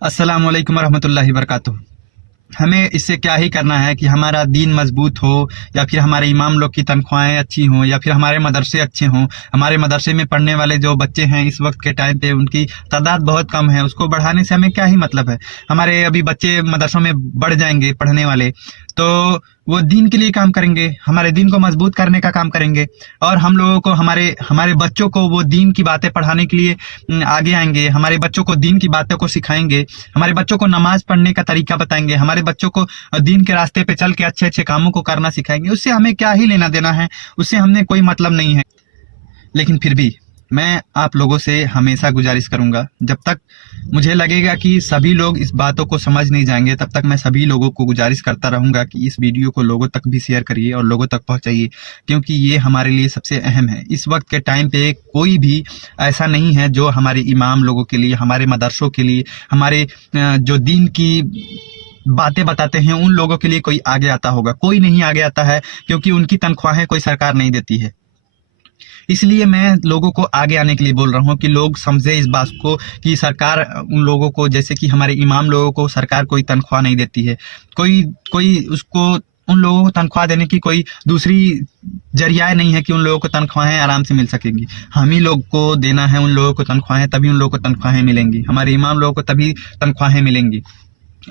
अस्सलाम वालेकुम रहमतुल्लाहि वबरकातुहू। हमें इससे क्या ही करना है कि हमारा दीन मजबूत हो, या फिर हमारे इमाम लोग की तनख्वाहें अच्छी हों, या फिर हमारे मदरसे अच्छे हों। हमारे मदरसे में पढ़ने वाले जो बच्चे हैं इस वक्त के टाइम पे उनकी तादाद बहुत कम है, उसको बढ़ाने से हमें क्या ही मतलब है। हमारे अभी बच्चे मदरसों में बढ़ जाएंगे पढ़ने वाले, तो वो दीन के लिए काम करेंगे, हमारे दीन को मजबूत करने का काम करेंगे। और हम लोगों को हमारे हमारे बच्चों को वो दीन की बातें पढ़ाने के लिए आगे आएंगे, हमारे बच्चों को दीन की बातों को सिखाएंगे, हमारे बच्चों को नमाज पढ़ने का तरीका बताएंगे, हमारे बच्चों को दीन के रास्ते पे चल के अच्छे अच्छे कामों को करना सिखाएंगे। उससे हमें क्या ही लेना देना है, उससे हमने कोई मतलब नहीं है। लेकिन फिर भी मैं आप लोगों से हमेशा गुजारिश करूंगा, जब तक मुझे लगेगा कि सभी लोग इस बातों को समझ नहीं जाएंगे, तब तक मैं सभी लोगों को गुजारिश करता रहूंगा कि इस वीडियो को लोगों तक भी शेयर करिए और लोगों तक पहुंचाइए, क्योंकि ये हमारे लिए सबसे अहम है। इस वक्त के टाइम पे कोई भी ऐसा नहीं है जो हमारे इमाम लोगों के लिए, हमारे मदरसों के लिए, हमारे जो दीन की बातें बताते हैं उन लोगों के लिए कोई आगे आता होगा। कोई नहीं आगे आता है, क्योंकि उनकी तनख्वाहें कोई सरकार नहीं देती है। इसलिए मैं लोगों को आगे आने के लिए बोल रहा हूँ कि लोग समझे इस बात को कि सरकार उन लोगों को, जैसे कि हमारे इमाम लोगों को सरकार कोई तनख्वाह नहीं देती है। कोई कोई उसको उन लोगों को तनख्वाह देने की कोई दूसरी जरिया नहीं है कि उन लोगों को तनख्वाहें आराम से मिल सकेंगी। हम ही लोग को देना है उन लोगों को तनख्वाहें, तभी उन लोगों को तनख्वाहें मिलेंगी। हमारे इमाम लोगों को तभी तनख्वाहें मिलेंगी।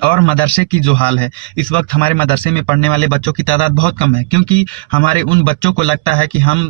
और मदरसे की जो हाल है, इस वक्त हमारे मदरसे में पढ़ने वाले बच्चों की तादाद बहुत कम है, क्योंकि हमारे उन बच्चों को लगता है कि हम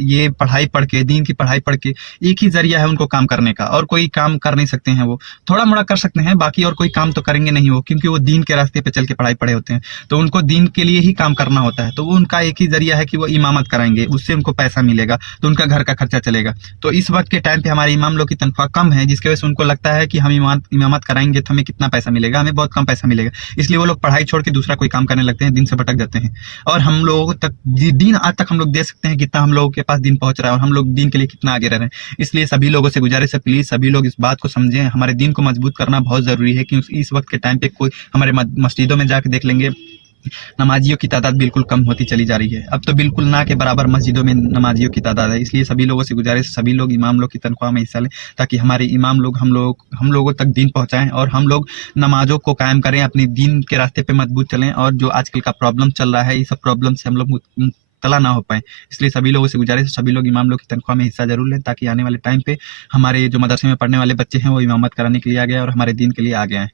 ये पढ़ाई पढ़ के, दीन की पढ़ाई पढ़ के, एक ही जरिया है उनको काम करने का, और कोई काम कर नहीं सकते हैं। वो थोड़ा मोड़ा कर सकते हैं, बाकी और कोई काम तो करेंगे नहीं वो, क्योंकि वो दीन के रास्ते पे चल के पढ़ाई पढ़े होते हैं। तो उनको दीन के लिए ही काम करना होता है। तो वो उनका एक ही जरिया है कि वो इमामत कराएंगे, उससे उनको पैसा मिलेगा, तो उनका घर का खर्चा चलेगा। तो इस वक्त के टाइम पे हमारे इमाम लोग की तनख्वाह कम है, जिसकी वजह से उनको लगता है कि हम इमामत कराएंगे तो हमें कितना पैसा मिलेगा, हमें बहुत कम पैसा मिलेगा। इसलिए वो लोग पढ़ाई छोड़ के दूसरा कोई काम करने लगते हैं, दिन से भटक जाते हैं। और हम लोगों तक दीन आज तक हम लोग दे सकते हैं कितना हम लोगों के पास दीन पहुंच रहा है, और हम लोग दीन के लिए कितना आगे रह रहे हैं। इसलिए सभी लोगों से गुजारिश है, प्लीज सभी लोग इस बात को समझें। हमारे दीन को मजबूत करना बहुत जरूरी है, क्योंकि इस वक्त के टाइम पे कोई हमारे मस्जिदों में जाके देख लेंगे, नमाजियों की तादाद बिल्कुल कम होती चली जा रही है। अब तो बिल्कुल ना के बराबर मस्जिदों में नमाजियों की तादाद है। इसलिए सभी लोगों से गुजारिश, सभी लोग इमाम लोग की तनख्वाह में हिस्सा लें, ताकि हमारे इमाम लोग हम लोगों तक दीन पहुंचाएं, और हम लोग नमाजों को कायम करें, अपनी दीन के रास्ते पे मजबूत चलें। और जो आजकल का प्रॉब्लम चल रहा है, इस सब प्रॉब्लम से हम लोग मुब्तला ना हो पाए। इसलिए सभी लोगों से गुजारिश है, सभी लोग इमाम लोग की तनख्वाह में हिस्सा जरूर लें, ताकि आने वाले टाइम पे हमारे जो मदरसे में पढ़ने वाले बच्चे हैं वो इमामत कराने के लिए आ गए और हमारे दीन के लिए आ गए हैं।